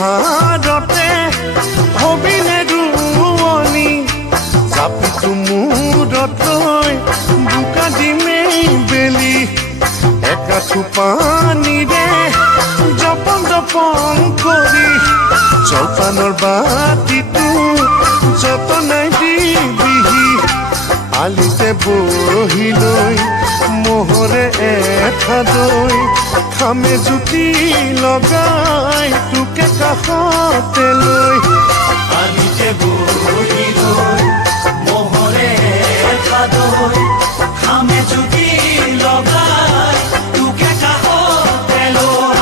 পথাৰতে হবিনে ৰুৱনি জাপিটো মূৰত লৈ বোকা দিমেই বেলি একাঠু পানীৰে জপন জপন কৰি জলপানৰ বাতিটো যতনাই দিবিহি আলিতে বহি লৈ মোহৰে এঠা দৈ খামে জুতি লগাই তোকে কাষতে লৈ আলিতে বহি লৈ মোহৰে এঠা দৈ খামে জুতি লগাই তোকে কাষতে লৈ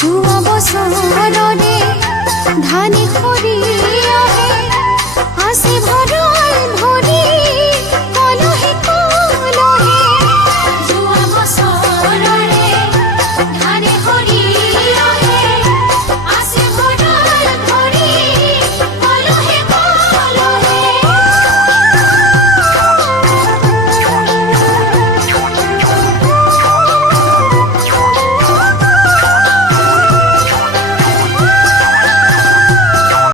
जुआ बसररे धानी